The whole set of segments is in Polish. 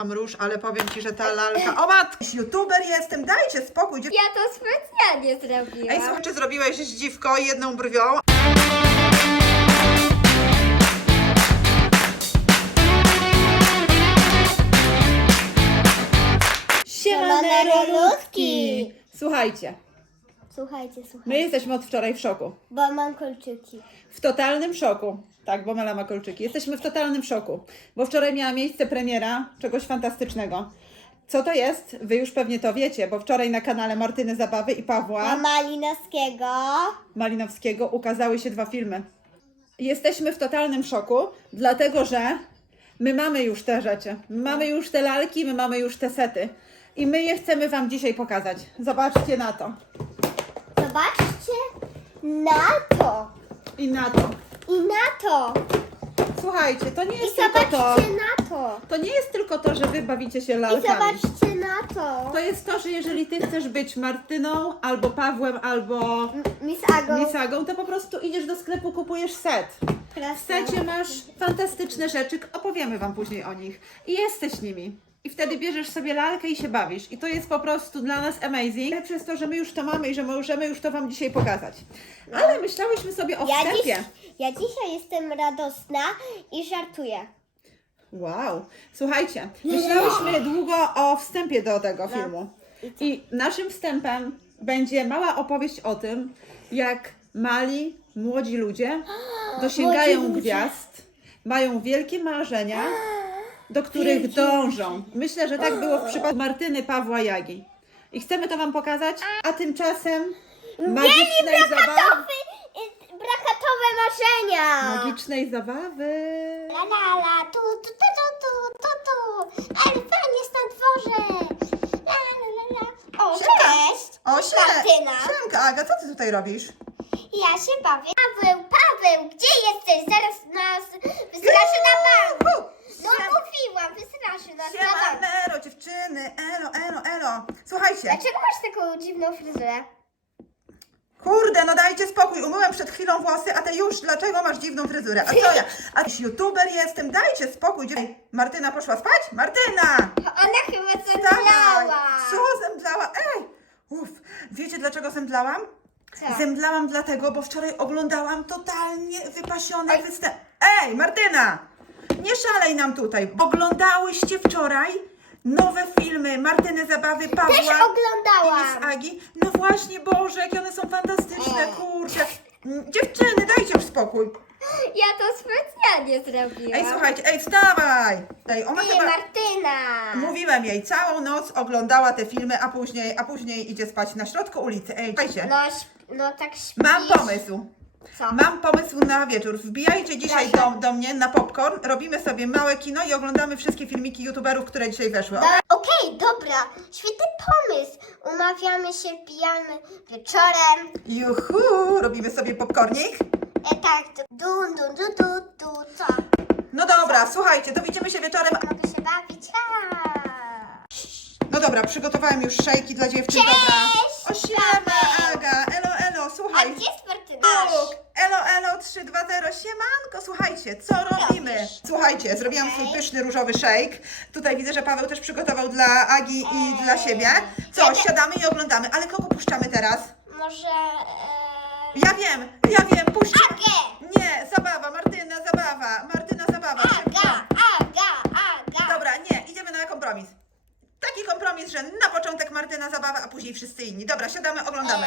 Mam róż, ale powiem ci, że ta lalka... O matko! YouTuber jestem, dajcie spokój. dziew- Ja to specjalnie zrobiłam. Ej, słuchaj, czy zrobiłeś zdziwko jedną brwią? Siemanko, Słuchajcie, Słuchajcie, słuchajcie, my jesteśmy od wczoraj w szoku. bo mam kolczyki. W totalnym szoku. Tak, bo Mela ma kolczyki. Jesteśmy w totalnym szoku, bo wczoraj miała miejsce premiera czegoś fantastycznego. Co to jest? Wy już pewnie to wiecie, bo wczoraj na kanale Martyny Zabawy i Pawła Malinowskiego. Malinowskiego ukazały się dwa filmy. Jesteśmy w totalnym szoku, dlatego że my mamy już te rzeczy. My mamy już te lalki, my mamy już te sety. I my je chcemy Wam dzisiaj pokazać. Zobaczcie na to. Zobaczcie na to. I na to. I na to. Słuchajcie, to nie I jest tylko to. zobaczcie na to. To nie jest tylko to, że Wy bawicie się I lalkami. zobaczcie na to. To jest to, że jeżeli Ty chcesz być Martyną, albo Pawłem, albo Miss Agą. Misagą, to po prostu idziesz do sklepu, kupujesz set. W secie masz fantastyczne rzeczy, opowiemy Wam później o nich. I jesteś nimi. I wtedy bierzesz sobie lalkę i się bawisz. I to jest po prostu dla nas amazing. Ale Przez to, że my już to mamy i że możemy już to Wam dzisiaj pokazać. Ale myślałyśmy sobie o Ja, dziś, wstępie. ja dzisiaj jestem radosna i żartuję. Wow. Słuchajcie, myślałyśmy długo o wstępie do tego No. filmu. I naszym wstępem będzie mała opowieść o tym, jak mali, młodzi ludzie dosięgają Młodzi ludzie. gwiazd, mają wielkie marzenia, do których dążą. Myślę, że tak było w przypadku Martyny Pawła Jagi. I chcemy to Wam pokazać, a tymczasem magicznej zabawy. Brakatowe marzenia. Magicznej zabawy. La la la, tu, tu, tu, tu, tu, tu, tu. Ale jest na dworze. La la la la. O, cześć. O, Martyna. Siemka, Aga, co ty tutaj robisz? Ja się bawię. Paweł, Paweł, gdzie jesteś? Zaraz nas wystraszy na bank. No mówiłam, wystraszy nas na bank. Siemanero, dziewczyny, elo, elo, elo. Słuchajcie, Dlaczego masz taką dziwną fryzurę? kurde, no dajcie spokój, umyłem przed chwilą włosy, a ty już, dlaczego masz dziwną fryzurę? A co ja? A jakiś youtuber jestem, dajcie spokój. dziew- Martyna poszła spać? Martyna! Ona chyba zemdlała. Co zemdlała? Ej! Uff, wiecie dlaczego zemdlałam? Co? Zemdlałam dlatego, bo wczoraj oglądałam totalnie wypasione Ej. występ. Ej, Martyna! Nie szalej nam tutaj. Oglądałyście wczoraj nowe filmy Martyny Zabawy, Pawła Też i Miss. Agi? No właśnie, Boże, jakie one są fantastyczne, kurczę. Mm, Dziewczyny, dajcie już spokój. Ja to specjalnie zrobiłam. Ej, słuchajcie, ej, wstawaj! Ej, ona Ty, chyba... Martyna. Mówiłem jej, całą noc oglądała te filmy, a później, a później idzie spać na środku ulicy. Ej, słuchajcie, No, śp- no tak śpisz. mam pomysł. Co? Mam pomysł na wieczór. Wbijajcie dzisiaj do, do mnie na popcorn, robimy sobie małe kino i oglądamy wszystkie filmiki youtuberów, które dzisiaj weszły. Do- Okej, dobra, świetny pomysł. Umawiamy się, pijamy wieczorem. Juhu, robimy sobie popcornik. E, tak, tu- dun, dun, du, du, du, co? No dobra, słuchajcie, to widzimy się wieczorem. Mogę się bawić. Ha. No dobra, przygotowałem już szejki dla dziewczyn. Cześć, Dobra. O siema, Paweł. Aga, elo, elo, A słuchaj. gdzie jest Martyna? Bóg, elo, elo, 320, siemanko, słuchajcie, co robimy? Słuchajcie, zrobiłam swój pyszny różowy shake. Tutaj widzę, że Paweł też przygotował dla Agi i dla siebie. Co, siadamy i oglądamy, ale kogo puszczamy teraz? Może... E... Ja wiem, ja wiem, puszczamy. Agę! Nie, zabawa, Martyna, zabawa, Martyna, zabawa. Aga, Aga, Aga. Dobra, nie, idziemy na kompromis. Taki kompromis, że na początek Martyna zabawa, a później wszyscy inni. Dobra, siadamy, oglądamy.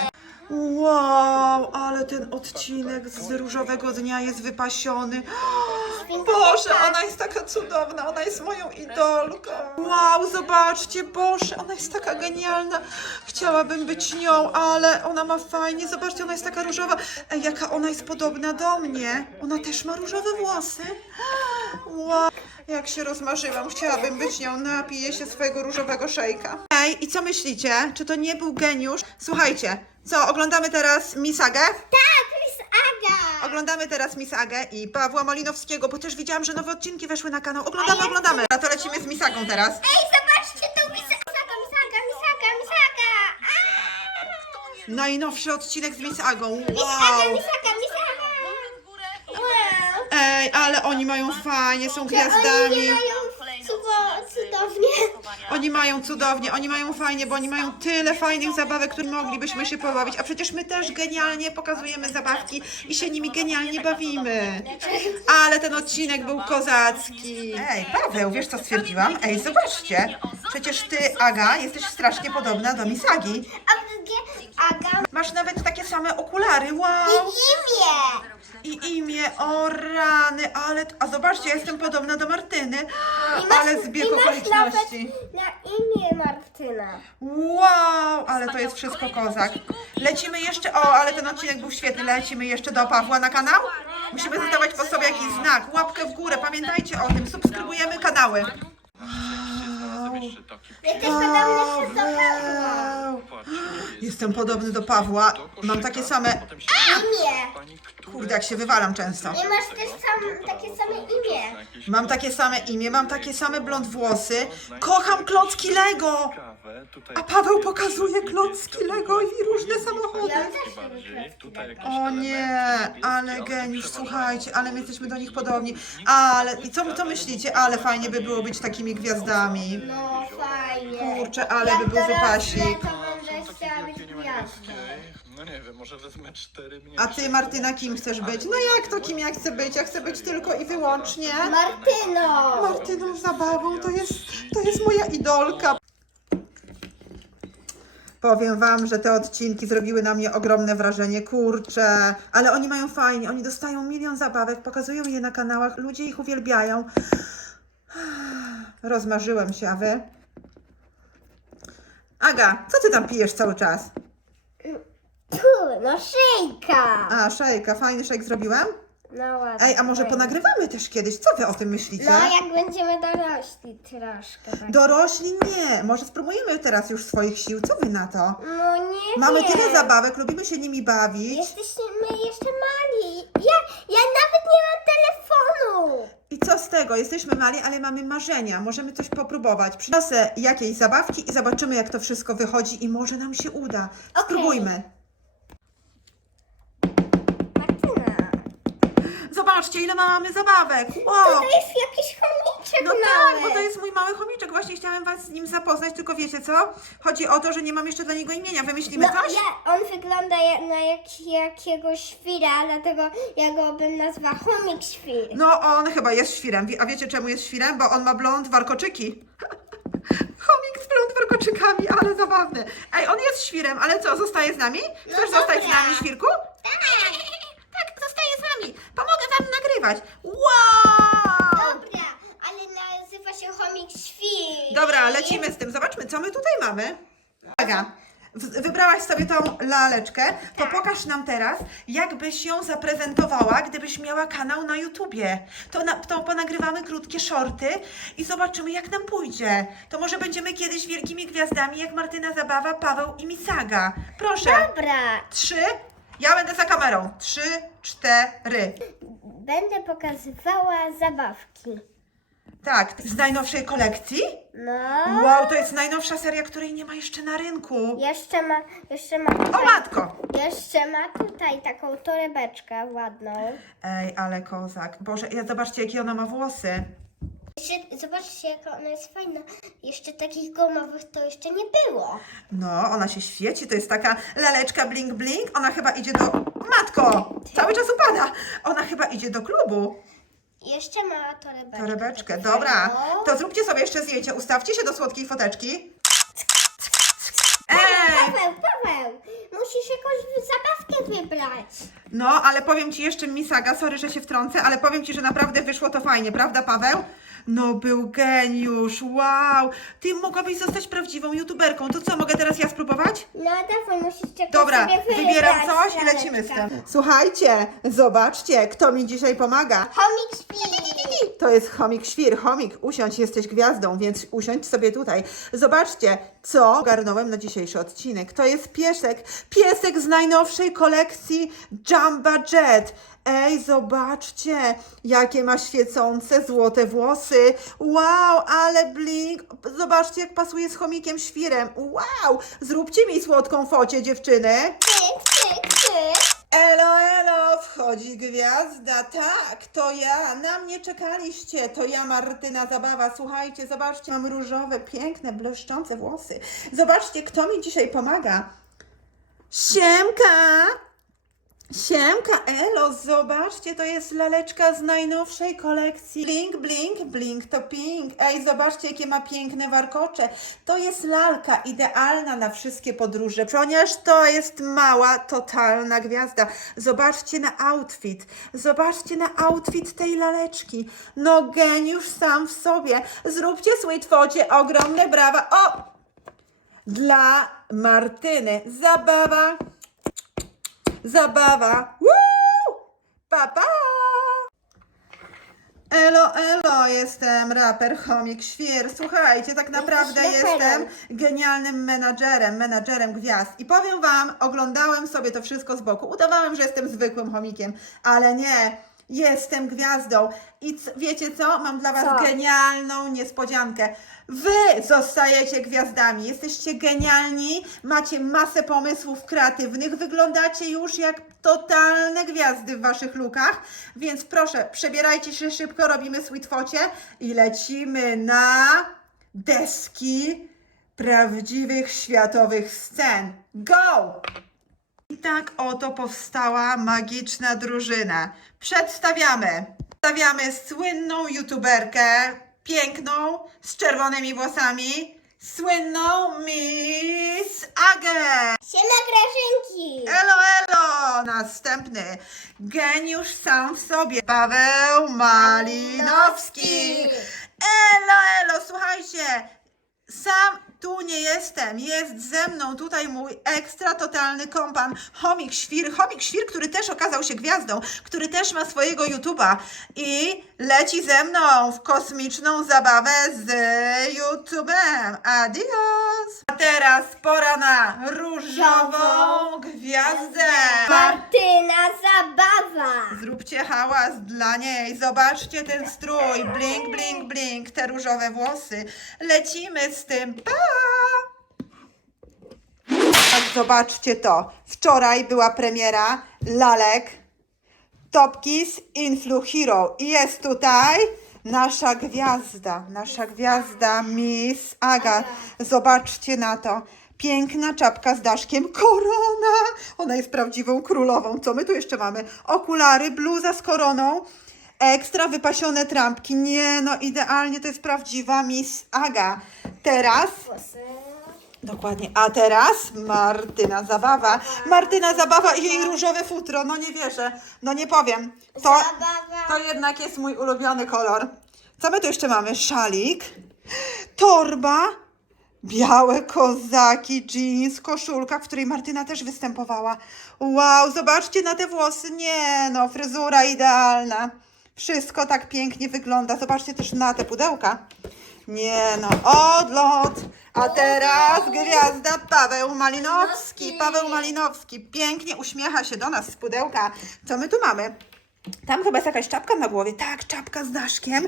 Wow, ale ten odcinek z różowego dnia jest wypasiony. Boże, ona jest taka cudowna, ona jest moją idolką. Wow, zobaczcie, Boże, ona jest taka genialna. Chciałabym być nią, ale ona ma fajnie. Zobaczcie, ona jest taka różowa. Jaka ona jest podobna do mnie. Ona też ma różowe włosy. Jak się rozmarzyłam, chciałabym być nią. Napiję się swojego różowego szejka. Ej, i co myślicie? Czy to nie był geniusz? Słuchajcie, co, oglądamy teraz Misagę? Tak, Miss Aga. Oglądamy teraz Miss Agę i Pawła Malinowskiego, bo też widziałam, że nowe odcinki weszły na kanał. Oglądamy, ja oglądamy. A to lecimy z Misagą teraz. Ej, zobaczcie tu Miss Aga, Miss Aga, Miss Aga, Miss Aga. Najnowszy odcinek z Miss Agą. Miss Wow! Miss Aga, Miss Aga. Ej, ale oni mają fajnie, są Oni gwiazdami. nie mają cudo, cudownie. Oni mają cudownie, oni mają fajnie, bo oni mają tyle fajnych zabawek, które moglibyśmy się pobawić, a przecież my też genialnie pokazujemy zabawki i się nimi genialnie bawimy. Ale ten odcinek był kozacki. Ej, Paweł, wiesz co stwierdziłam? Ej, zobaczcie, przecież ty, Aga, jesteś strasznie podobna do Misagi. A drugie, Aga Masz nawet takie same okulary, i wow! imię. I imię, o rany, ale... A zobaczcie, ja jestem podobna do Martyny. I masz, Ale zbieg i masz okoliczności. nawet na imię Martyna. Wow, ale to jest wszystko kozak. Lecimy jeszcze, o, ale ten odcinek był świetny. Lecimy jeszcze do Pawła na kanał? Musimy zostawiać po sobie jakiś znak, łapkę w górę, pamiętajcie o tym, subskrybujemy kanały. Jesteś podobny do Pawła. Jestem podobny do Pawła, mam takie same, Imię. kurde jak się wywalam często. I masz też sam, takie same imię. Mam takie same imię, mam takie same blond włosy, kocham klocki Lego. A Paweł pokazuje klocki Lego i różne samochody. Ja też lubię klocki O nie, ale geniusz, słuchajcie, ale my jesteśmy do nich podobni. Ale i co, co myślicie? Ale fajnie by było być takimi gwiazdami. No fajnie. Kurczę, ale by był wypasik. to będę chciała być gwiazdą. No nie wiem, może wezmę cztery mniejsze. A ty, Martyna, kim chcesz być? No jak to kim ja chcę być? Ja chcę być tylko i wyłącznie Martyno! Martyną Zabawą. To jest, to jest moja idolka. Powiem wam, że te odcinki zrobiły na mnie ogromne wrażenie, kurczę, ale oni mają fajnie, oni dostają milion zabawek, pokazują je na kanałach, ludzie ich uwielbiają. Rozmarzyłem się, a wy? Aga, co ty tam pijesz cały czas? Tu, no szyjka! A, szejka, fajny szejk zrobiłem? No ładnie. Ej, a może fajnie. ponagrywamy też kiedyś? Co wy o tym myślicie? No jak będziemy dorośli troszkę. Tak. Dorośli nie, może spróbujemy teraz już swoich sił, co wy na to? No nie Mamy wiem. tyle zabawek, lubimy się nimi bawić. Jesteśmy jeszcze mali. Ja, ja nawet nie mam telefonu. I co z tego? Jesteśmy mali, ale mamy marzenia. Możemy coś popróbować. Przyniosę jakieś zabawki i zobaczymy, jak to wszystko wychodzi i może nam się uda. Okej. Spróbujmy. Zobaczcie, ile mamy zabawek. Wow. to jest jakiś chomiczek No tak, mały. bo to jest mój mały chomiczek. Właśnie chciałem was z nim zapoznać, tylko wiecie co? Chodzi o to, że nie mam jeszcze dla niego imienia. Wymyślimy No, coś? ja, on wygląda ja- na jak, jakiegoś świra, dlatego ja go bym nazwała chomik świr. No, on chyba jest świrem. Wie- A wiecie czemu jest świrem? Bo on ma blond warkoczyki. Chomik z blond warkoczykami, ale zabawny. Ej, on jest świrem, ale co, zostaje z nami? Chcesz No zostać z dobra. nami, świrku? Tak, tak, nami. Pomogę wam nagrywać. Wow! Dobra, ale nazywa się chomik świr. Dobra, lecimy z tym. Zobaczmy, co my tutaj mamy. Aga, w- wybrałaś sobie tą laleczkę, to Tak. pokaż nam teraz, jak byś ją zaprezentowała, gdybyś miała kanał na YouTubie. To, na, to ponagrywamy krótkie shorty i zobaczymy, jak nam pójdzie. To może będziemy kiedyś wielkimi gwiazdami, jak Martyna Zabawa, Paweł i Misaga. Proszę, Dobra, trzy, ja będę za kamerą. Trzy, cztery. będę pokazywała zabawki. Tak, z najnowszej kolekcji? No. Wow, to jest najnowsza seria, której nie ma jeszcze na rynku. Jeszcze ma, jeszcze ma O tutaj, matko! jeszcze ma tutaj taką torebeczkę ładną. Ej, ale kozak. Boże, ja zobaczcie, jakie ona ma włosy. Zobaczcie, jaka ona jest fajna. Jeszcze takich gumowych to jeszcze nie było. No, ona się świeci, to jest taka laleczka bling bling. Ona chyba idzie do... Matko! Cały czas upada. Ona chyba idzie do klubu. Jeszcze ma torebeczkę. Torebeczkę, dobra. To zróbcie sobie jeszcze zdjęcie. Ustawcie się do słodkiej foteczki. Ej! Paweł, Paweł, musisz jakąś zabawkę wybrać. No, ale powiem Ci jeszcze, Misaga, sorry, że się wtrącę, ale powiem Ci, że naprawdę wyszło to fajnie, prawda, Paweł? No, był geniusz, wow! Ty mogłabyś zostać prawdziwą youtuberką. To co, mogę teraz ja spróbować? No dawaj, musisz jakąś Dobra, sobie wybrać wybieram coś i lecimy z tym. Słuchajcie, zobaczcie, kto mi dzisiaj pomaga. Chomik śpi. To jest chomik świr. Chomik, usiądź, jesteś gwiazdą, więc usiądź sobie tutaj. Zobaczcie, co ogarnąłem na dzisiejszy odcinek. To jest piesek. Piesek z najnowszej kolekcji Jumba Jet. Ej, zobaczcie, jakie ma świecące złote włosy. Wow, ale blink. Zobaczcie, jak pasuje z chomikiem świrem. Wow, zróbcie mi słodką focie, dziewczyny. Elo, elo, wchodzi gwiazda, tak, to ja, na mnie czekaliście, to ja Martyna Zabawa, słuchajcie, zobaczcie, mam różowe, piękne, błyszczące włosy, zobaczcie, kto mi dzisiaj pomaga. Siemka! Siemka, Elo, zobaczcie, to jest laleczka z najnowszej kolekcji. Blink, blink, blink to pink. Ej, zobaczcie, jakie ma piękne warkocze. To jest lalka idealna na wszystkie podróże, ponieważ to jest mała, totalna gwiazda. Zobaczcie na outfit. Zobaczcie na outfit tej laleczki. No geniusz sam w sobie. Zróbcie sweet focie ogromne brawa. O! Dla Martyny. Zabawa zabawa. Woo! Pa, pa! Elo, elo, jestem raper, chomik, świr. Słuchajcie, tak naprawdę raperem. jestem genialnym menadżerem, menadżerem gwiazd. I powiem Wam, oglądałem sobie to wszystko z boku. Udawałem, że jestem zwykłym chomikiem, ale nie. Jestem gwiazdą. I wiecie co? Mam dla Was Co? genialną niespodziankę. Wy zostajecie gwiazdami. Jesteście genialni, macie masę pomysłów kreatywnych, wyglądacie już jak totalne gwiazdy w Waszych lukach, więc proszę, przebierajcie się szybko, robimy sweet focie i lecimy na deski prawdziwych światowych scen. Go! I tak oto powstała magiczna drużyna. Przedstawiamy. Przedstawiamy słynną youtuberkę, piękną, z czerwonymi włosami, słynną Miss Agę. Siema Grażynki! Elo, elo! Następny. Geniusz sam w sobie. Paweł Malinowski. Elo, elo, słuchajcie. Sam tu nie jestem. Jest ze mną tutaj mój ekstra totalny kompan, Chomik Świr. Chomik Świr, który też okazał się gwiazdą, który też ma swojego YouTube'a i leci ze mną w kosmiczną zabawę z YouTube'em. Adios! A teraz pora na różową gwiazdę. Martyna Zabawa! Zróbcie hałas dla niej. Zobaczcie ten strój. Blink, blink, blink. Te różowe włosy. Lecimy z tym. Pa! Tak, zobaczcie to. Wczoraj była premiera lalek Top Kiss Influ Hero. I jest tutaj nasza gwiazda. Nasza gwiazda Miss Aga. Zobaczcie na to. Piękna czapka z daszkiem. Korona! Ona jest prawdziwą królową. Co my tu jeszcze mamy? Okulary, bluza z koroną. Ekstra wypasione trampki. Nie, no idealnie to jest prawdziwa Miss Aga. Teraz Dokładnie. A teraz Martyna Zabawa. Martyna Zabawa i jej różowe futro. No nie wierzę. No nie powiem. To, to jednak jest mój ulubiony kolor. Co my tu jeszcze mamy? Szalik, torba, białe kozaki, jeans, koszulka, w której Martyna też występowała. Wow, zobaczcie na te włosy. Nie no, fryzura idealna. Wszystko tak pięknie wygląda. Zobaczcie też na te pudełka. Nie no, odlot. A teraz gwiazda Paweł Malinowski. Paweł Malinowski pięknie uśmiecha się do nas z pudełka. Co my tu mamy? Tam chyba jest jakaś czapka na głowie. Tak, czapka z daszkiem.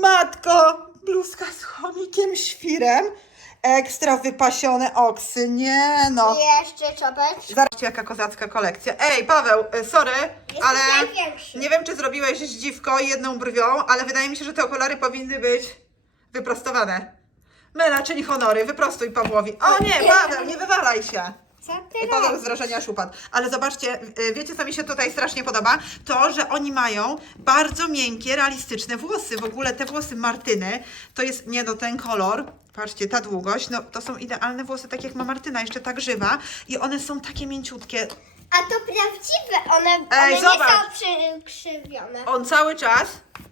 Matko, bluzka z chomikiem, świrem. Ekstra wypasione oksy. Nie no. Jeszcze czopeczka. Zobaczcie jaka kozacka kolekcja. Ej, Paweł, y, sorry, ale największy. nie wiem, czy zrobiłeś zdziwko jedną brwią, ale wydaje mi się, że te okulary powinny być wyprostowane. Mela, czyli honory, wyprostuj Pawłowi. O nie, Paweł, nie wywalaj się. Co ty Paweł z wrażenia aż upadł. Ale zobaczcie, y, wiecie co mi się tutaj strasznie podoba? To, że oni mają bardzo miękkie, realistyczne włosy. W ogóle te włosy Martyny, to jest, nie no, ten kolor, patrzcie, ta długość, no to są idealne włosy, tak jak ma Martyna, jeszcze tak żywa. I one są takie mięciutkie. A to prawdziwe, one, Ej, one nie zobacz. są przykrzywione. On cały czas,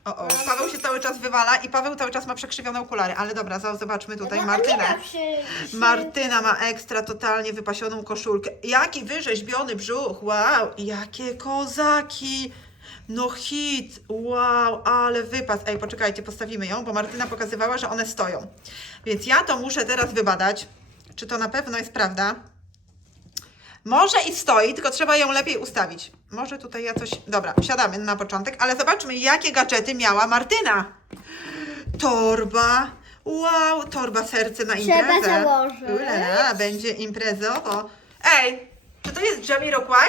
o, o, Paweł się cały czas wywala i Paweł cały czas ma przekrzywione okulary. Ale dobra, zo- zobaczmy tutaj No, nie Martynę. ma przy, przy... Martyna ma ekstra totalnie wypasioną koszulkę. Jaki wyrzeźbiony brzuch, wow, jakie kozaki. No hit, wow, ale wypas. Ej, poczekajcie, postawimy ją, bo Martyna pokazywała, że one stoją. Więc ja to muszę teraz wybadać, czy to na pewno jest prawda. Może i stoi, tylko trzeba ją lepiej ustawić. Może tutaj ja coś... Dobra, siadamy na początek, ale zobaczmy, jakie gadżety miała Martyna. Torba. Wow, torba serce na Trzeba imprezę. założyć. Ulala, będzie imprezowo. Ej, czy to jest Jamiroquai?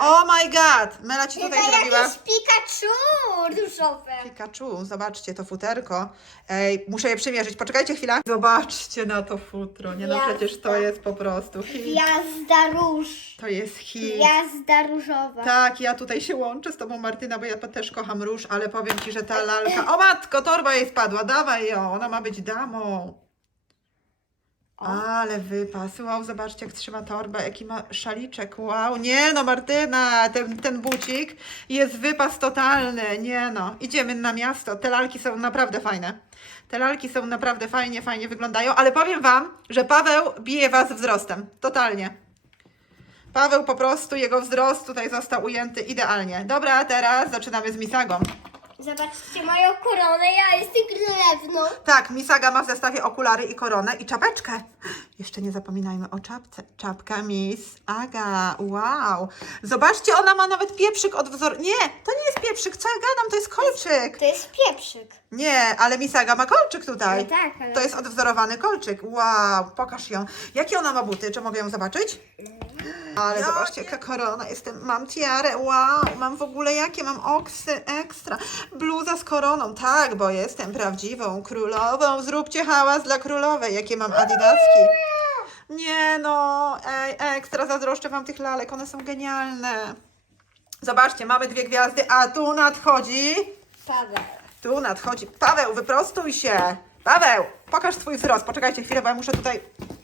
Oh my god! Mela ci tutaj Chyba zrobiła. jakieś Pikachu różowe. Pikachu, zobaczcie to futerko. Ej, muszę je przymierzyć. Poczekajcie chwilę. Zobaczcie na to futro. Nie no, Gwiazda. przecież to jest po prostu hit. Gwiazda róż. To jest hit. Gwiazda różowa. Tak, ja tutaj się łączę z tobą, Martyna, bo ja też kocham róż, ale powiem ci, że ta lalka. O matko, torba jej spadła, dawaj ją, ona ma być damą. Ale wypas, wow, zobaczcie jak trzyma torbę, jaki ma szaliczek, wow, nie no Martyna, ten, ten bucik jest wypas totalny, nie no, idziemy na miasto, te lalki są naprawdę fajne, te lalki są naprawdę fajnie, fajnie wyglądają, ale powiem Wam, że Paweł bije Was wzrostem, totalnie. Paweł po prostu, jego wzrost tutaj został ujęty idealnie. Dobra, teraz zaczynamy z Misagą. Zobaczcie moją koronę, ja jestem królewną. Tak, Misaga ma w zestawie okulary i koronę i czapeczkę. Jeszcze nie zapominajmy o czapce. Czapka Miss Aga, wow. Zobaczcie, ona ma nawet pieprzyk od wzoru. Nie, to nie jest pieprzyk, co ja gadam, to jest kolczyk. To jest pieprzyk. Nie, ale Misaga ma kolczyk tutaj. No tak, ale- To jest odwzorowany kolczyk. Wow, pokaż ją. Jakie ona ma buty? Czy mogę ją zobaczyć? Ale zobaczcie, jaka korona. Jestem, mam tiarę, wow, mam w ogóle jakie? Mam oksy ekstra. Bluza z koroną, tak, bo jestem prawdziwą królową. Zróbcie hałas dla królowej. Jakie mam adidaski. Nie no, ej, ekstra zazdroszczę wam tych lalek, one są genialne. Zobaczcie, mamy dwie gwiazdy, a tu nadchodzi... Paweł. Tu nadchodzi. Paweł, wyprostuj się. Paweł, pokaż swój wzrost. Poczekajcie chwilę, bo ja muszę tutaj,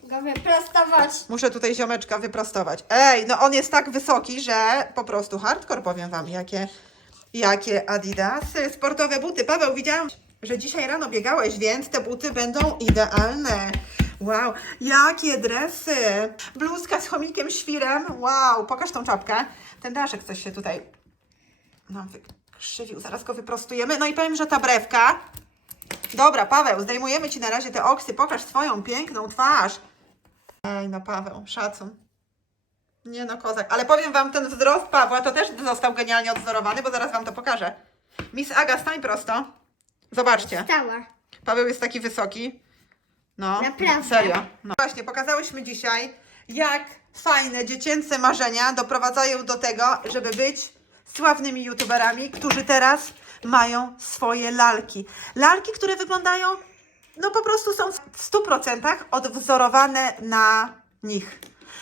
Go wyprostować. muszę tutaj ziomeczka wyprostować. Ej, no on jest tak wysoki, że po prostu hardcore, powiem wam, jakie, jakie adidasy, sportowe buty. Paweł, widziałam, że dzisiaj rano biegałeś, więc te buty będą idealne. Wow, jakie dresy. Bluzka z chomikiem, świrem. Wow, pokaż tą czapkę. Ten daszek coś się tutaj nam wykrzywił. Zaraz go wyprostujemy. No i powiem, że ta brewka. Dobra, Paweł, zdejmujemy ci na razie te oksy. Pokaż swoją piękną twarz. Ej, no Paweł, szacun. Nie no, kozak. Ale powiem wam, ten wzrost Pawła to też został genialnie odwzorowany, bo zaraz wam to pokażę. Miss Aga, stań prosto. Zobaczcie. Stała. Paweł jest taki wysoki. No, Naprawdę. serio. No. Właśnie, pokazałyśmy dzisiaj, jak fajne dziecięce marzenia doprowadzają do tego, żeby być sławnymi youtuberami, którzy teraz mają swoje lalki. Lalki, które wyglądają, no po prostu są w 100% odwzorowane na nich.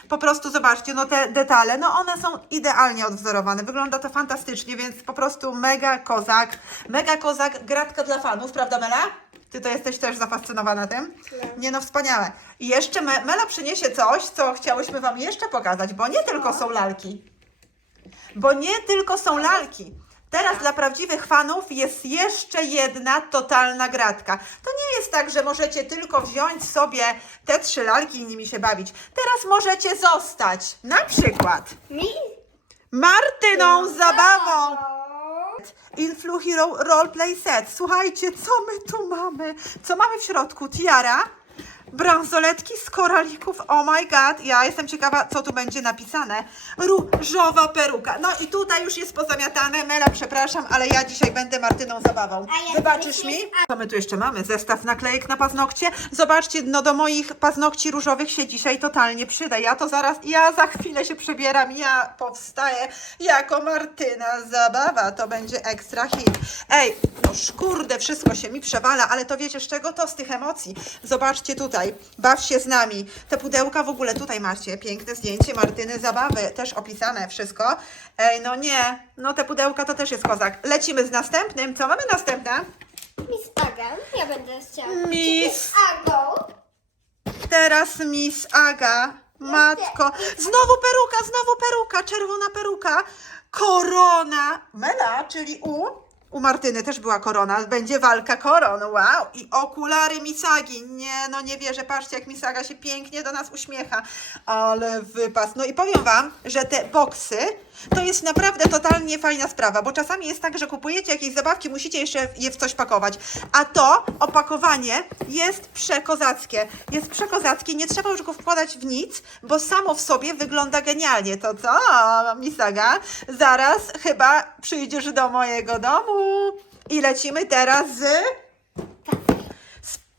Po prostu zobaczcie, no te detale, no one są idealnie odwzorowane. Wygląda to fantastycznie, więc po prostu mega kozak. Mega kozak, gratka dla fanów, prawda Mela? Ty to jesteś też zafascynowana tym? Nie no, wspaniałe. I jeszcze Me Mela przyniesie coś, co chciałyśmy Wam jeszcze pokazać, bo nie tylko są lalki. Bo nie tylko są lalki. Teraz dla prawdziwych fanów jest jeszcze jedna totalna gratka. To nie jest tak, że możecie tylko wziąć sobie te trzy lalki i nimi się bawić. Teraz możecie zostać na przykład Mi? Martyną zabawą. Influ Hero Roleplay Set. Słuchajcie, co my tu mamy? Co mamy w środku? Tiara, bransoletki z koralików. Oh my god, ja jestem ciekawa, co tu będzie napisane. Różowa peruka. No i tutaj już jest pozamiatane. Mela, przepraszam, ale ja dzisiaj będę Martyną zabawą. Wybaczysz mi? Co my tu jeszcze mamy? Zestaw naklejek na paznokcie. Zobaczcie, no do moich paznokci różowych się dzisiaj totalnie przyda. Ja to zaraz, ja za chwilę się przebieram, ja powstaję jako Martyna Zabawa. To będzie ekstra hit. Ej, no kurde, wszystko się mi przewala, ale to wiecie z czego? To z tych emocji. Zobaczcie tutaj, baw się z nami. Te pudełka w ogóle tutaj macie. Piękne zdjęcie Martyny Zabawy, też opisane wszystko. Ej, no nie, no te pudełka to też jest kozak. Lecimy z następnym. Co mamy następne? Miss Aga. Ja będę chciała. Miss Agą. Teraz Miss Aga. Matko. Znowu peruka, znowu peruka, czerwona peruka. Korona. Mela, czyli u. U Martyny też była korona. Będzie walka koron. Wow. I okulary Misagi. Nie, no nie wierzę. Patrzcie, jak Misaga się pięknie do nas uśmiecha. Ale wypas. No i powiem Wam, że te boksy to jest naprawdę totalnie fajna sprawa, bo czasami jest tak, że kupujecie jakieś zabawki, musicie jeszcze je w coś pakować. A to opakowanie jest przekozackie. Jest przekozackie, nie trzeba już go wkładać w nic, bo samo w sobie wygląda genialnie. To co, Misaga? Zaraz chyba przyjdziesz do mojego domu i lecimy teraz z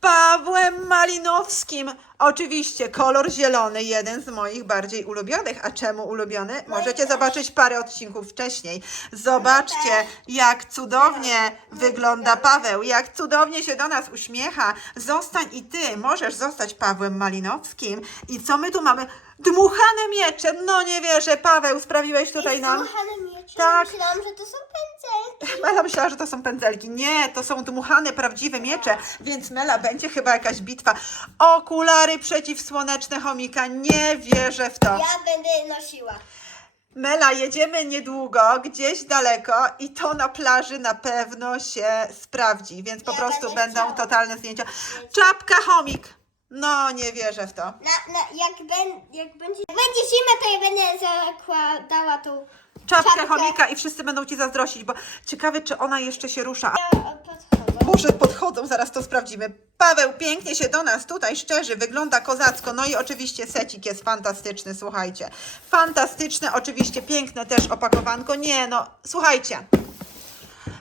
Pawłem Malinowskim. Oczywiście kolor zielony, jeden z moich bardziej ulubionych. A czemu ulubiony? Możecie zobaczyć parę odcinków wcześniej. Zobaczcie, jak cudownie wygląda Paweł, jak cudownie się do nas uśmiecha. Zostań i ty, możesz zostać Pawłem Malinowskim. I co my tu mamy? Dmuchane miecze. No nie wierzę, Paweł, sprawiłeś tutaj nam. Dmuchane miecze. Tak. Myślałam, że to są pędzelki. Mela myślała, że to są pędzelki. Nie, to są dmuchane, prawdziwe miecze, więc Mela będzie chyba jakaś bitwa. Okulary przeciwsłoneczne chomika, nie wierzę w to. Ja będę nosiła. Mela, jedziemy niedługo, gdzieś daleko i to na plaży na pewno się sprawdzi, więc po Ja prostu będę będą chciała. totalne zdjęcia. Czapka chomik. No, nie wierzę w to. Na, na, jak, ben, jak, będzie, jak będzie zima, to ja będę zakładała tą Czapkę Czapkę. chomika i wszyscy będą ci zazdrościć, bo ciekawe, czy ona jeszcze się rusza. Ja podchodzę. Może podchodzą, zaraz to sprawdzimy. Paweł pięknie się do nas tutaj szczerzy, wygląda kozacko. No i oczywiście secik jest fantastyczny, słuchajcie. Fantastyczne, oczywiście piękne też opakowanko. Nie no, słuchajcie.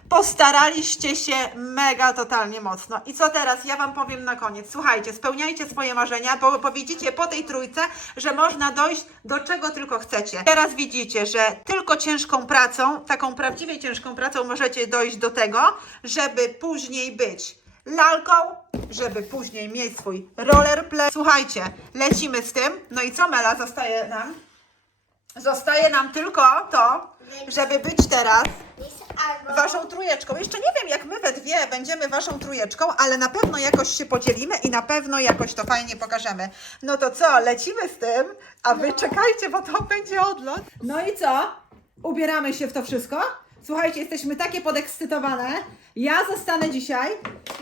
Postaraliście się mega totalnie mocno. I co teraz? Ja Wam powiem na koniec. Słuchajcie, spełniajcie swoje marzenia, bo, widzicie po tej trójce, że można dojść do czego tylko chcecie. Teraz widzicie, że tylko ciężką pracą, taką prawdziwie ciężką pracą możecie dojść do tego, żeby później być lalką, żeby później mieć swój rollerplay. Słuchajcie, lecimy z tym. No i co Mela zostaje nam? Zostaje nam tylko to, żeby być teraz albo... waszą trójeczką. Jeszcze nie wiem, jak my we dwie będziemy waszą trójeczką, ale na pewno jakoś się podzielimy i na pewno jakoś to fajnie pokażemy. No to co, lecimy z tym, a wy czekajcie, bo to będzie odlot. No i co? Ubieramy się w to wszystko? Słuchajcie, jesteśmy takie podekscytowane. Ja zostanę dzisiaj.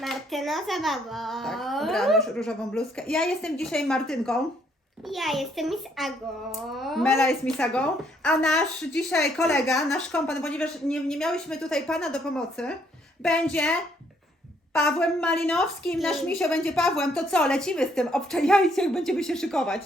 Martyna Zabawą. Tak, ubrałam już różową bluzkę. Ja jestem dzisiaj Martynką. Ja jestem Miss Ago. Mela jest misagą, a nasz dzisiaj kolega, nasz kompan, ponieważ nie, nie miałyśmy tutaj pana do pomocy, będzie Pawłem Malinowskim. Nasz misio będzie Pawłem. To co, lecimy z tym? Obczajajcie, jak będziemy się szykować.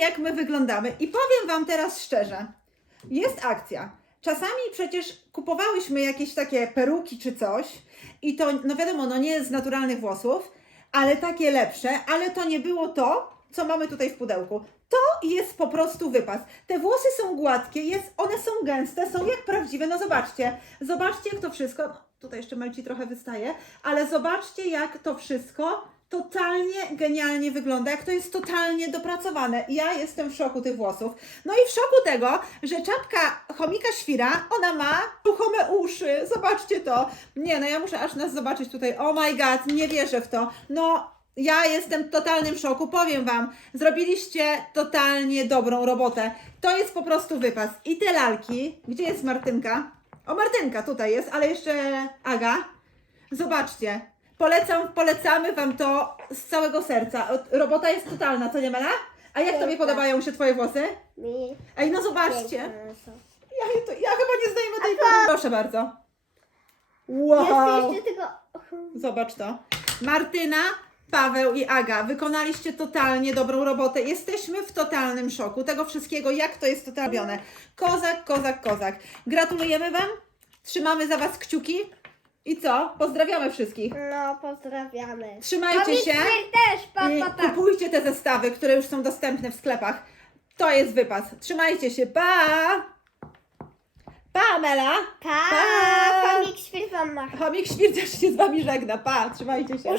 Jak my wyglądamy. I powiem Wam teraz szczerze. Jest akcja. Czasami przecież kupowałyśmy jakieś takie peruki czy coś i to, no wiadomo, no nie z naturalnych włosów, ale takie lepsze, ale to nie było to, co mamy tutaj w pudełku. To jest po prostu wypas. Te włosy są gładkie, jest, one są gęste, są jak prawdziwe. No zobaczcie, zobaczcie jak to wszystko, no, tutaj jeszcze Melci trochę wystaje, ale zobaczcie jak to wszystko totalnie genialnie wygląda, jak to jest totalnie dopracowane. Ja jestem w szoku tych włosów. No i w szoku tego, że czapka chomika świra, ona ma ruchome uszy. Zobaczcie to. Nie, no ja muszę aż nas zobaczyć tutaj. Oh my god, nie wierzę w to. No, ja jestem w totalnym szoku, powiem Wam. Zrobiliście totalnie dobrą robotę. To jest po prostu wypas. I te lalki, gdzie jest Martynka? O, Martynka tutaj jest, ale jeszcze Aga. Zobaczcie. Polecam, polecamy Wam to z całego serca. Robota jest totalna, co nie Mela? A jak Tobie podobają się Twoje włosy? Mi Ej, no zobaczcie. Ja, to, ja chyba nie zdejmę tej pory. Proszę bardzo. Wow. jeszcze. Zobacz to. Martyna, Paweł i Aga, wykonaliście totalnie dobrą robotę. Jesteśmy w totalnym szoku tego wszystkiego, jak to jest totalnie. Kozak, kozak, kozak. Gratulujemy Wam, trzymamy za Was kciuki i co? Pozdrawiamy wszystkich. No, pozdrawiamy. Trzymajcie się Komisyr też, pa, i pa, pa. kupujcie te zestawy, które już są dostępne w sklepach. To jest wypas. Trzymajcie się, pa! Pa, Mela! Pa! Pa! Komik świr wam macha. Chomik Świr też się z Wami żegna. Pa, trzymajcie się.